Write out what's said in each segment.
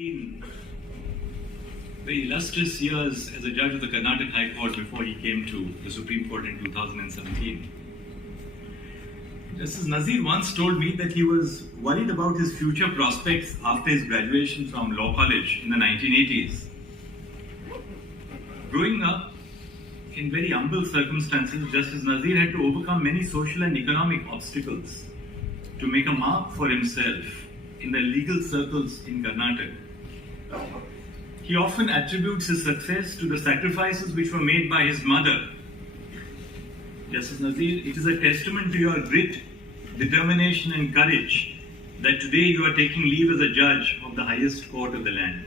17 very illustrious years as a judge of the Karnataka High Court before he came to the Supreme Court in 2017. Justice Nazir once told me that he was worried about his future prospects after his graduation from law college in the 1980s. Growing up in very humble circumstances, Justice Nazir had to overcome many social and economic obstacles to make a mark for himself in the legal circles in Karnataka. He often attributes his success to the sacrifices which were made by his mother. Justice Nazir, it is a testament to your grit, determination and courage that today you are taking leave as a judge of the highest court of the land.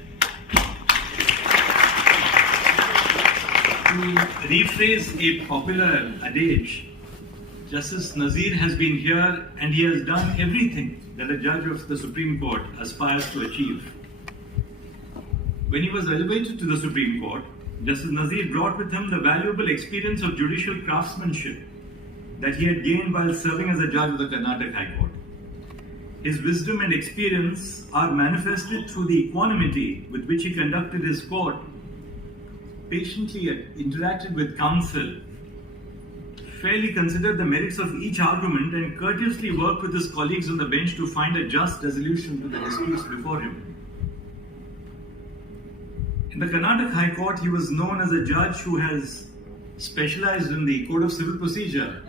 To rephrase a popular adage, Justice Nazir has been here and he has done everything that a judge of the Supreme Court aspires to achieve. When he was elevated to the Supreme Court, Justice Nazir brought with him the valuable experience of judicial craftsmanship that he had gained while serving as a judge of the Karnataka High Court. His wisdom and experience are manifested through the equanimity with which he conducted his court, patiently interacted with counsel, fairly considered the merits of each argument, and courteously worked with his colleagues on the bench to find a just resolution to the disputes before him. In the Karnataka High Court, he was known as a judge who has specialized in the Code of Civil Procedure.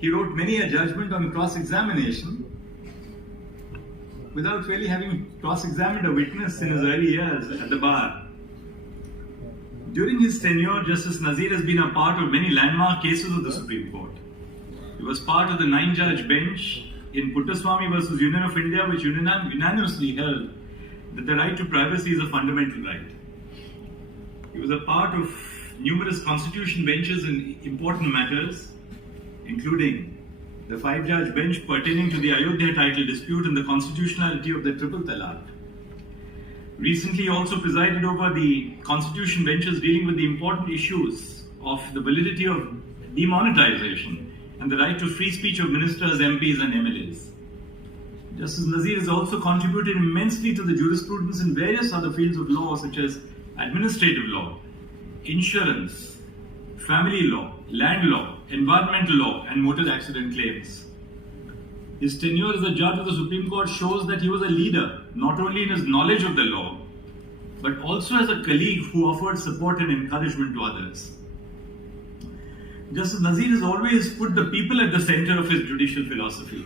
He wrote many a judgment on cross-examination without really having cross-examined a witness in his early years at the bar. During his tenure, Justice Nazir has been a part of many landmark cases of the Supreme Court. He was part of the 9-judge bench in Puttaswamy versus Union of India, which unanimously held that the right to privacy is a fundamental right. He was a part of numerous constitution benches in important matters, including the 5-judge bench pertaining to the Ayodhya title dispute and the constitutionality of the Triple Talaq. Recently, he also presided over the constitution benches dealing with the important issues of the validity of demonetization and the right to free speech of ministers, MPs and MLAs. Justice Nazir has also contributed immensely to the jurisprudence in various other fields of law such as administrative law, insurance, family law, land law, environmental law and motor accident claims. His tenure as a judge of the Supreme Court shows that he was a leader, not only in his knowledge of the law, but also as a colleague who offered support and encouragement to others. Justice Nazir has always put the people at the center of his judicial philosophy.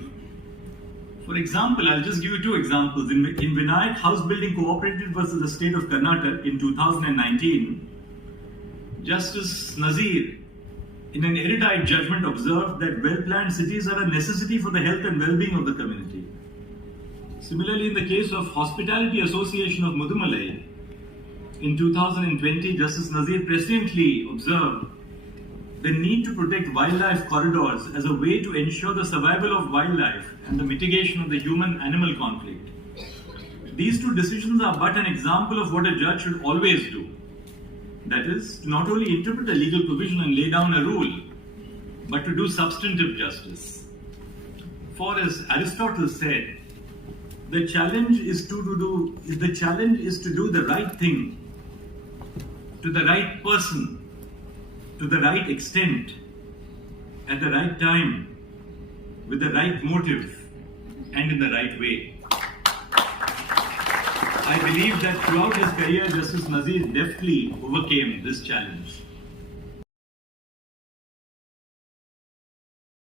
For example, I'll just give you 2 examples. In Vinayak House Building Cooperative versus the State of Karnataka in 2019, Justice Nazir, in an erudite judgment, observed that well-planned cities are a necessity for the health and well-being of the community. Similarly, in the case of Hospitality Association of Mudumalai, in 2020, Justice Nazir presciently observed the need to protect wildlife corridors as a way to ensure the survival of wildlife and the mitigation of the human-animal conflict. These 2 decisions are but an example of what a judge should always do. That is, to not only interpret a legal provision and lay down a rule, but to do substantive justice. For as Aristotle said, the challenge is to do the right thing, to the right person, to the right extent, at the right time, with the right motive, and in the right way. I believe that throughout his career, Justice Nazir deftly overcame this challenge.